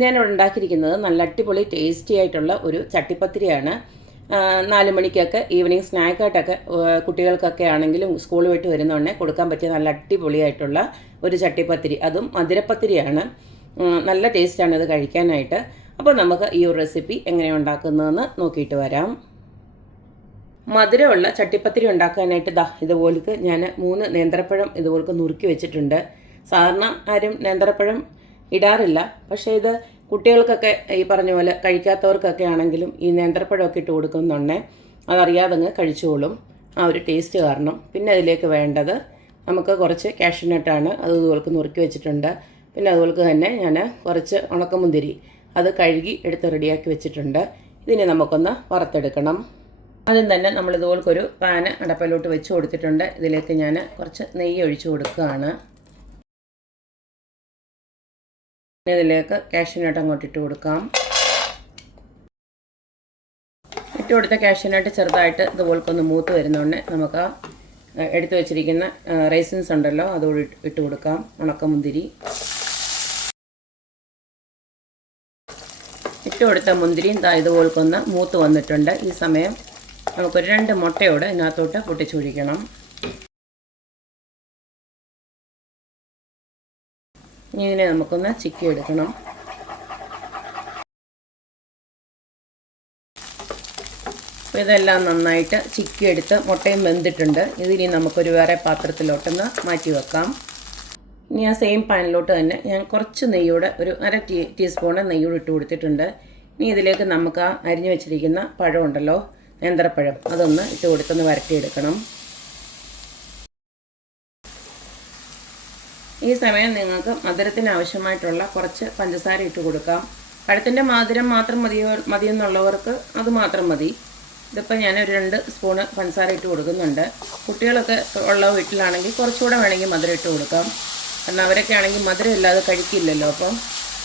ഞാനിവിടെ ഉണ്ടാക്കിയിരിക്കുന്നത് നല്ല അടിപൊളി ടേസ്റ്റി ആയിട്ടുള്ള ഒരു ചട്ടിപ്പത്തിരിയാണ്. 4 മണിക്കൊക്കെ ഈവനിങ് സ്നാക്കായിട്ടൊക്കെ കുട്ടികൾക്കൊക്കെ ആണെങ്കിലും സ്കൂൾ വിട്ട് വരുന്നോടനെ കൊടുക്കാൻ പറ്റിയ നല്ല അടിപൊളിയായിട്ടുള്ള ഒരു ചട്ടിപ്പത്തിരി, അതും മധുരപ്പത്തിരിയാണ്. നല്ല ടേസ്റ്റാണ് ഇത് കഴിക്കാനായിട്ട്. അപ്പോൾ നമുക്ക് ഈ ഒരു റെസിപ്പി എങ്ങനെയാണ് ഉണ്ടാക്കുന്നതെന്ന് നോക്കിയിട്ട് വരാം. മധുരമുള്ള ചട്ടിപ്പത്തിരി ഉണ്ടാക്കാനായിട്ട് ഇതുപോലേക്ക് ഞാൻ 3 നേന്ത്രപ്പഴം ഇതുപോലേക്ക് നുറുക്കി വെച്ചിട്ടുണ്ട്. സാധാരണ ആരും നേന്ത്രപ്പഴം ഇടാറില്ല, പക്ഷേ ഇത് കുട്ടികൾക്കൊക്കെ ഈ പറഞ്ഞ പോലെ കഴിക്കാത്തവർക്കൊക്കെ ആണെങ്കിലും ഈ നേന്ത്രപ്പഴമൊക്കെ ഇട്ട് കൊടുക്കുന്നുണ്ടേ അതറിയാതെ അങ്ങ് കഴിച്ചോളും, ആ ഒരു ടേസ്റ്റ് കാരണം. പിന്നെ അതിലേക്ക് വേണ്ടത് നമുക്ക് കുറച്ച് കാഷ്യൂനട്ടാണ്, അത് ഇതുപോലേക്ക് നുറുക്കി വെച്ചിട്ടുണ്ട്. പിന്നെ അതുപോലെ തന്നെ ഞാൻ കുറച്ച് ഉണക്കമുന്തിരി അത് കഴുകി എടുത്ത് റെഡിയാക്കി വെച്ചിട്ടുണ്ട്. ഇതിനെ നമുക്കൊന്ന് വറുത്തെടുക്കണം. ആദ്യം തന്നെ നമ്മൾ ഇതുപോലൊരു പാന് അടപ്പിലോട്ട് വെച്ച് കൊടുത്തിട്ടുണ്ട്. ഇതിലേക്ക് ഞാൻ കുറച്ച് നെയ്യ് ഒഴിച്ചു കൊടുക്കുകയാണ്. ഇതിലേക്ക് കാഷ്യൂനട്ട് അങ്ങോട്ട് ഇട്ട് കൊടുക്കാം. ഇട്ട് കൊടുത്ത കാഷ്യൂനട്ട് ചെറുതായിട്ട് ഇതുപോലൊന്ന് മൂത്ത് വരുന്നതുകൊണ്ട് നമുക്ക് എടുത്തു വെച്ചിരിക്കുന്ന റൈസിൻസ് ഉണ്ടല്ലോ അതോട് ഇട്ട് കൊടുക്കാം. ഉണക്കമുന്തിരി ഇട്ട് കൊടുത്ത മുന്തിരിയും ഇതുപോലൊന്ന് മൂത്ത് വന്നിട്ടുണ്ട്. ഈ സമയം നമുക്കൊരു 2 മുട്ടയോടെ ഇതിനകത്തോട്ട് പൊട്ടിച്ചൊഴിക്കണം. ഇനി ഇതിനെ നമുക്കൊന്ന് ചിക്കി എടുക്കണം. അപ്പോൾ ഇതെല്ലാം നന്നായിട്ട് ചിക്കി എടുത്ത് മുട്ടയും വെന്തിട്ടുണ്ട്. ഇതിനി നമുക്കൊരു വേറെ പാത്രത്തിലോട്ടൊന്ന് മാറ്റി വെക്കാം. ഇനി ആ സെയിം പാനിലോട്ട് തന്നെ ഞാൻ കുറച്ച് നെയ്യോടെ ഒരു 1/2 ടീസ്പൂണ് നെയ്യോട് ഇട്ട് കൊടുത്തിട്ടുണ്ട്. ഇനി ഇതിലേക്ക് നമുക്ക് ആ അരിഞ്ഞു വെച്ചിരിക്കുന്ന പഴം ഉണ്ടല്ലോ, നേന്ത്രപ്പഴം, അതൊന്ന് ഇട്ട് കൊടുത്തൊന്ന് വരട്ടിയെടുക്കണം. ഈ സമയം നിങ്ങൾക്ക് മധുരത്തിന് ആവശ്യമായിട്ടുള്ള കുറച്ച് പഞ്ചസാര ഇട്ട് കൊടുക്കാം. പഴത്തിൻ്റെ മധുരം മാത്രം മതിയെന്നുള്ളവർക്ക് അത് മാത്രം മതി. ഇതിപ്പോൾ ഞാൻ ഒരു 2 സ്പൂണ് പഞ്ചസാര ഇട്ട് കൊടുക്കുന്നുണ്ട്. കുട്ടികളൊക്കെ ഉള്ള വീട്ടിലാണെങ്കിൽ കുറച്ചുകൂടെ വേണമെങ്കിൽ മധുരം ഇട്ട് കൊടുക്കാം. കാരണം അവരൊക്കെ ആണെങ്കിൽ മധുരം ഇല്ലാതെ കഴിക്കില്ലല്ലോ. അപ്പം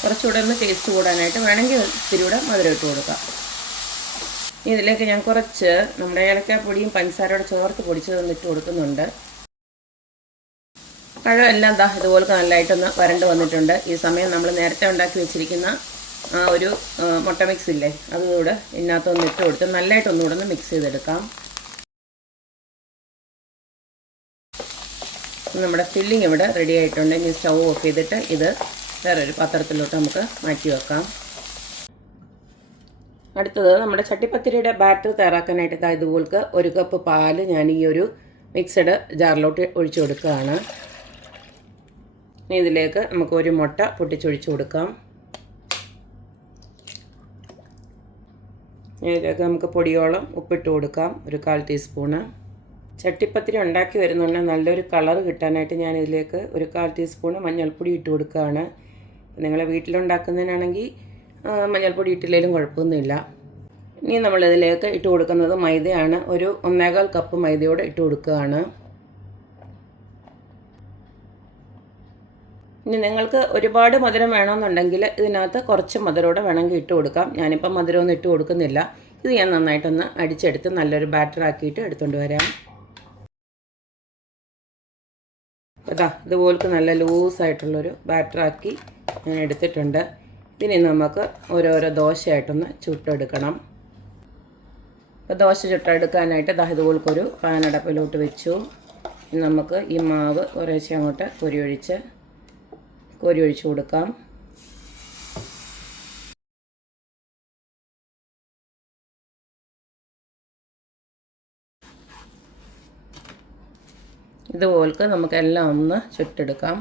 കുറച്ചുകൂടെ ഒന്ന് ടേസ്റ്റ് കൂടാനായിട്ട് വേണമെങ്കിൽ ഇത്തിരിയൂടെ മധുരം ഇട്ട് കൊടുക്കാം. ഇതിലേക്ക് ഞാൻ കുറച്ച് നമ്മുടെ ഏലക്കാപ്പൊടിയും പഞ്ചസാരയോടെ ചേർത്ത് പൊടിച്ചതൊന്ന് ഇട്ട് കൊടുക്കുന്നുണ്ട്. പഴം എല്ലാം ഇതുപോലെ നല്ലതായിട്ടൊന്ന് വരണ്ട് വന്നിട്ടുണ്ട്. ഈ സമയം നമ്മൾ നേരത്തെ ഉണ്ടാക്കി വെച്ചിരിക്കുന്ന ആ ഒരു മുട്ട മിക്സ് ഇല്ലേ, അതുകൂടെ ഇതിനകത്തൊന്ന് ഇട്ട് കൊടുത്ത് നല്ലതായിട്ടൊന്നുകൂടെ ഒന്ന് മിക്സ് ചെയ്തെടുക്കാം. നമ്മുടെ ഫില്ലിങ് ഇവിടെ റെഡി ആയിട്ടുണ്ട്. ഇനി സ്റ്റൗ ഓഫ് ചെയ്തിട്ട് ഇത് വേറൊരു പാത്രത്തിലോട്ട് നമുക്ക് മാറ്റി വെക്കാം. അടുത്തത് നമ്മുടെ ചട്ടിപ്പത്തിരിയുടെ ബാറ്റർ തയ്യാറാക്കാനായിട്ട് ഇതുപോലേക്ക് 1 കപ്പ് പാല് ഞാൻ ഈ ഒരു മിക്സഡ് ജാറിലോട്ട് ഒഴിച്ചു കൊടുക്കുകയാണ്. ഇനി ഇതിലേക്ക് നമുക്ക് 1 മുട്ട പൊട്ടിച്ചൊഴിച്ച് കൊടുക്കാം. ഇതിലേക്ക് നമുക്ക് പൊടിയോളം ഉപ്പിട്ട് കൊടുക്കാം, ഒരു 1/4 ടീസ്പൂണ്. ചട്ടിപ്പത്തിരി ഉണ്ടാക്കി വരുന്നുണ്ട് നല്ലൊരു കളർ കിട്ടാനായിട്ട് ഞാൻ ഇതിലേക്ക് ഒരു 1/4 ടീസ്പൂണ് മഞ്ഞൾപ്പൊടി ഇട്ട് കൊടുക്കുകയാണ്. നിങ്ങളെ വീട്ടിലുണ്ടാക്കുന്നതിനാണെങ്കിൽ മഞ്ഞൾപ്പൊടി ഇട്ടില്ലെങ്കിലും കുഴപ്പമൊന്നുമില്ല. ഇനി നമ്മളിതിലേക്ക് ഇട്ട് കൊടുക്കുന്നത് മൈദയാണ്. ഒരു 1.25 കപ്പ് മൈദയോടെ ഇട്ട് കൊടുക്കുകയാണ്. ഇനി നിങ്ങൾക്ക് ഒരുപാട് മധുരം വേണമെന്നുണ്ടെങ്കിൽ ഇതിനകത്ത് കുറച്ച് മധുരമോടെ വേണമെങ്കിൽ ഇട്ട് കൊടുക്കാം. ഞാനിപ്പം മധുരമൊന്നും ഇട്ട് കൊടുക്കുന്നില്ല. ഇത് ഞാൻ നന്നായിട്ടൊന്ന് അടിച്ചെടുത്ത് നല്ലൊരു ബാറ്ററാക്കിയിട്ട് എടുത്തുകൊണ്ട് വരാം. ഇതുപോലത്തെ നല്ല ലൂസായിട്ടുള്ളൊരു ബാറ്ററാക്കി ഞാൻ എടുത്തിട്ടുണ്ട്. ഇതിനെ നമുക്ക് ഓരോരോ ദോശയായിട്ടൊന്ന് ചുട്ടെടുക്കണം. അപ്പോൾ ദോശ ചുട്ടെടുക്കാനായിട്ട് ഇതുപോലൊരു പാനടപ്പിലോട്ട് വെച്ചു. നമുക്ക് ഈ മാവ് കുറേശ്ശെ അങ്ങോട്ട് കോരി ഒഴിച്ച് കൊടുക്കാം. ഇതുപോലൊക്കെ നമുക്കെല്ലാം ഒന്ന് ചുട്ടെടുക്കാം.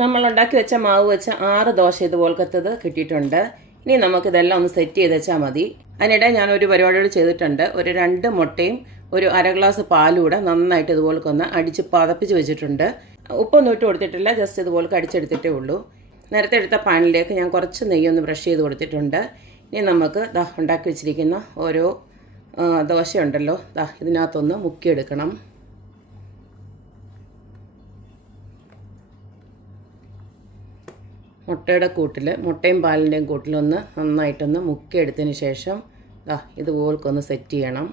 നമ്മൾ ഉണ്ടാക്കി വെച്ച മാവ് വെച്ച് 6 ദോശ ഇതുപോലത്തത് കിട്ടിയിട്ടുണ്ട്. ഇനി നമുക്കിതെല്ലാം ഒന്ന് സെറ്റ് ചെയ്ത് വെച്ചാൽ മതി. അതിനിടെ ഞാനൊരു പരിപാടിയോട് ചെയ്തിട്ടുണ്ട്. ഒരു 2 മുട്ടയും ഒരു 1/2 ഗ്ലാസ് പാലും കൂടെ നന്നായിട്ട് ഇതുപോലൊന്ന് അടിച്ച് പതപ്പിച്ച് വെച്ചിട്ടുണ്ട്. ഉപ്പൊന്നും ഇട്ട് കൊടുത്തിട്ടില്ല, ജസ്റ്റ് ഇതുപോലെ അടിച്ചെടുത്തിട്ടേ ഉള്ളൂ. നേരത്തെ എടുത്ത പാനിലേക്ക് ഞാൻ കുറച്ച് നെയ്യൊന്ന് ബ്രഷ് ചെയ്ത് കൊടുത്തിട്ടുണ്ട്. ഇനി നമുക്ക് ഉണ്ടാക്കി വെച്ചിരിക്കുന്ന ഓരോ ദോശയുണ്ടല്ലോ ഇതിനകത്തൊന്ന് മുക്കിയെടുക്കണം. മുട്ടയുടെ കൂട്ടിൽ, മുട്ടയും പാലിൻ്റെയും കൂട്ടിലൊന്ന് നന്നായിട്ടൊന്ന് മുക്കിയെടുത്തതിന് ശേഷം ഇതുപോലൊന്ന് സെറ്റ് ചെയ്യണം.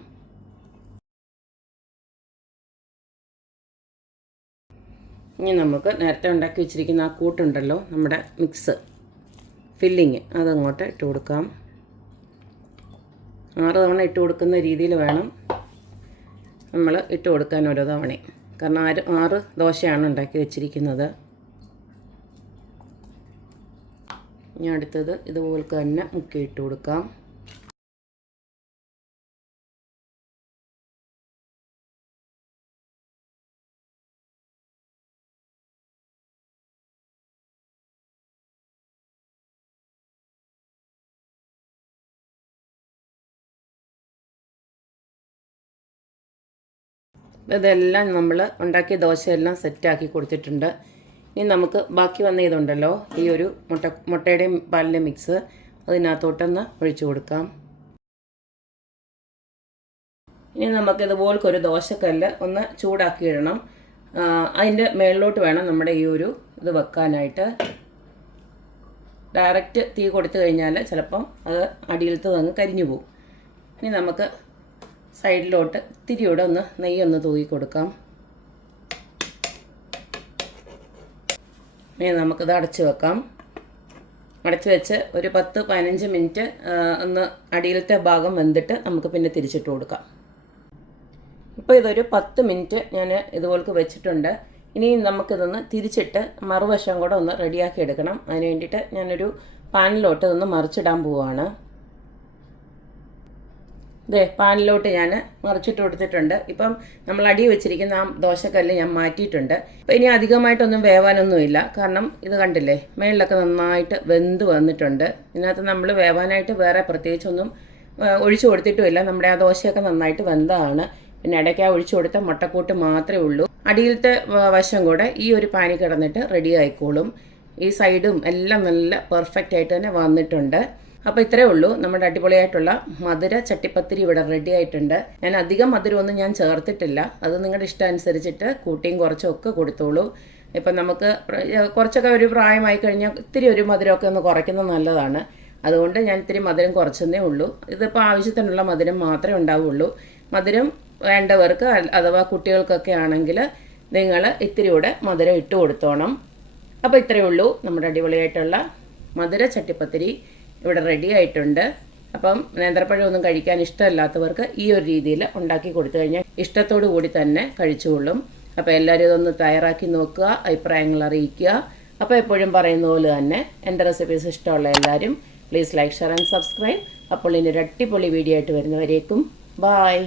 ഇനി നമുക്ക് നേരത്തെ ഉണ്ടാക്കി വെച്ചിരിക്കുന്ന ആ കൂട്ടുണ്ടല്ലോ, നമ്മുടെ മിക്സ് ഫില്ലിങ്, അതങ്ങോട്ട് ഇട്ട് കൊടുക്കാം. 6 തവണ ഇട്ട് കൊടുക്കുന്ന രീതിയിൽ വേണം നമ്മൾ ഇട്ട് കൊടുക്കാൻ ഓരോ തവണയും. കാരണം 6 ദോശയാണ് ഉണ്ടാക്കി വെച്ചിരിക്കുന്നത്. ഇനി അടുത്തത് ഇതുപോലെ തന്നെ മുക്കി ഇട്ട് കൊടുക്കാം. ഇതെല്ലാം നമ്മൾ ഉണ്ടാക്കിയ ദോശയെല്ലാം സെറ്റാക്കി കൊടുത്തിട്ടുണ്ട്. ഇനി നമുക്ക് ബാക്കി വന്ന ഇതുണ്ടല്ലോ, ഈ ഒരു മുട്ടയുടെയും പാലിൻ്റെയും മിക്സ് അതിനകത്തോട്ടൊന്ന് ഒഴിച്ചു കൊടുക്കാം. ഇനി നമുക്കിതുപോലൊരു ദോശക്കല്ല് ഒന്ന് ചൂടാക്കി ഇടണം. അതിൻ്റെ മേളിലോട്ട് വേണം നമ്മുടെ ഈ ഒരു ഇത് വെക്കാനായിട്ട്. ഡയറക്റ്റ് തീ കൊടുത്തു കഴിഞ്ഞാൽ ചിലപ്പം അത് അടിയിലത്ത് അങ്ങ് കരിഞ്ഞു പോകും. ഇനി നമുക്ക് സൈഡിലോട്ട് ഇത്തിരിയൂടെ ഒന്ന് നെയ്യൊന്ന് തൂക്കി കൊടുക്കാം. ഇനി നമുക്കിത് അടച്ച് വെക്കാം. അടച്ച് വെച്ച് ഒരു 10-15 മിനിറ്റ് ഒന്ന് അടിയിലത്തെ ഭാഗം വെന്തിട്ട് നമുക്ക് പിന്നെ തിരിച്ചിട്ട് കൊടുക്കാം. ഇപ്പോൾ ഇതൊരു 10 മിനിറ്റ് ഞാൻ ഇതുപോലെ വെച്ചിട്ടുണ്ട്. ഇനി നമുക്കിതൊന്ന് തിരിച്ചിട്ട് മറുവശം കൂടെ ഒന്ന് റെഡിയാക്കി എടുക്കണം. അതിന് വേണ്ടിയിട്ട് ഞാനൊരു പാനിലോട്ട് ഇതൊന്ന് മറിച്ചിടാൻ പോവുകയാണ്. പാനിലോട്ട് ഞാൻ മറിച്ചിട്ട് കൊടുത്തിട്ടുണ്ട്. ഇപ്പം നമ്മൾ അടി വെച്ചിരിക്കുന്ന ആ ദോശക്കല്ല് ഞാൻ മാറ്റിയിട്ടുണ്ട്. അപ്പം ഇനി അധികമായിട്ടൊന്നും വേവാനൊന്നുമില്ല. കാരണം ഇത് കണ്ടില്ലേ, മേളിലൊക്കെ നന്നായിട്ട് വെന്ത് വന്നിട്ടുണ്ട്. ഇതിനകത്ത് നമ്മൾ വേവാനായിട്ട് വേറെ പ്രത്യേകിച്ചൊന്നും ഒഴിച്ചു കൊടുത്തിട്ടുമില്ല. നമ്മുടെ ആ ദോശയൊക്കെ നന്നായിട്ട് വെന്തതാണ്. പിന്നെ ഇടയ്ക്ക് ഒഴിച്ചു കൊടുത്ത മുട്ടക്കൂട്ട് മാത്രമേ ഉള്ളൂ. അടിയിലത്തെ വശം കൂടെ ഈ ഒരു പാനി കിടന്നിട്ട് റെഡി ആയിക്കോളും. ഈ സൈഡും എല്ലാം നല്ല പെർഫെക്റ്റ് ആയിട്ട് തന്നെ വന്നിട്ടുണ്ട്. അപ്പോൾ ഇത്രയേ ഉള്ളൂ, നമ്മുടെ അടിപൊളിയായിട്ടുള്ള മധുര ചട്ടിപ്പത്തിരി ഇവിടെ റെഡി ആയിട്ടുണ്ട്. ഞാൻ അധികം മധുരമൊന്നും ഞാൻ ചേർത്തിട്ടില്ല. അത് നിങ്ങളുടെ ഇഷ്ടം അനുസരിച്ചിട്ട് കൂട്ടിയും കുറച്ചും ഒക്കെ കൊടുത്തോളൂ. ഇപ്പം നമുക്ക് കുറച്ചൊക്കെ ഒരു പ്രായമായി കഴിഞ്ഞാൽ ഇത്തിരി ഒരു മധുരമൊക്കെ ഒന്ന് കുറയ്ക്കുന്നത് നല്ലതാണ്. അതുകൊണ്ട് ഞാൻ ഇത്തിരി മധുരം കുറച്ചെന്നേ ഉള്ളൂ. ഇതിപ്പോൾ ആവശ്യത്തിനുള്ള മധുരം മാത്രമേ ഉണ്ടാവുള്ളൂ. മധുരം വേണ്ടവർക്ക് അഥവാ കുട്ടികൾക്കൊക്കെ ആണെങ്കിൽ നിങ്ങൾ ഇത്തിരി കൂടെ മധുരം ഇട്ട് കൊടുത്തോണം. അപ്പോൾ ഇത്രയേ ഉള്ളൂ, നമ്മുടെ അടിപൊളിയായിട്ടുള്ള മധുര ചട്ടിപ്പത്തിരി ഇവിടെ റെഡി ആയിട്ടുണ്ട്. അപ്പം നേന്ത്രപ്പഴമൊന്നും കഴിക്കാൻ ഇഷ്ടമല്ലാത്തവർക്ക് ഈ ഒരു രീതിയിൽ ഉണ്ടാക്കി കൊടുത്തു കഴിഞ്ഞാൽ ഇഷ്ടത്തോടു കൂടി തന്നെ കഴിച്ചുകൊള്ളും. അപ്പോൾ എല്ലാവരും ഇതൊന്ന് തയ്യാറാക്കി നോക്കുക, അഭിപ്രായങ്ങൾ അറിയിക്കുക. അപ്പോൾ എപ്പോഴും പറയുന്ന പോലെ തന്നെ എൻ്റെ റെസിപ്പീസ് ഇഷ്ടമുള്ള എല്ലാവരും please like, share and subscribe. അപ്പോൾ ഇനി ഒരു അടിപൊളി വീഡിയോ ആയിട്ട് വരുന്നവരേക്കും ബായ്.